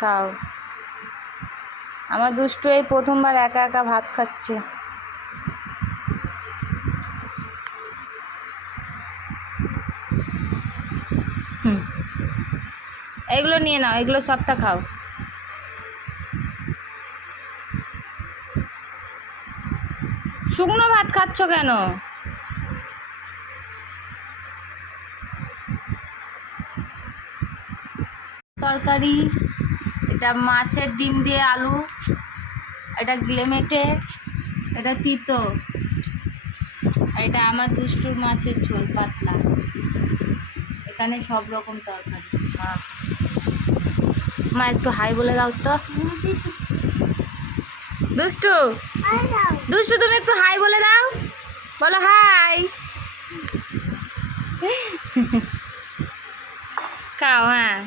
খাও। আমার দুষ্টু এই প্রথমবার একা একা ভাত খাচ্ছে। এগুলো নিয়ে নাও, এগুলো সবটা খাও। শুকনো ভাত খাচ্ছ কেন? তরকারি, এটা মাছের ডিম দিয়ে আলু, এটা গিলেমেটে, এটা তিতো, এটা আমার দুষ্টুর মাছের ঝোল পাতলা। এখানে সব রকম তরকারি। মা একটু হাই বলে দাও তো। দুষ্টু, দুষ্টু তুমি একটু হাই বলে দাও, বলো হাই। খাও, হ্যাঁ।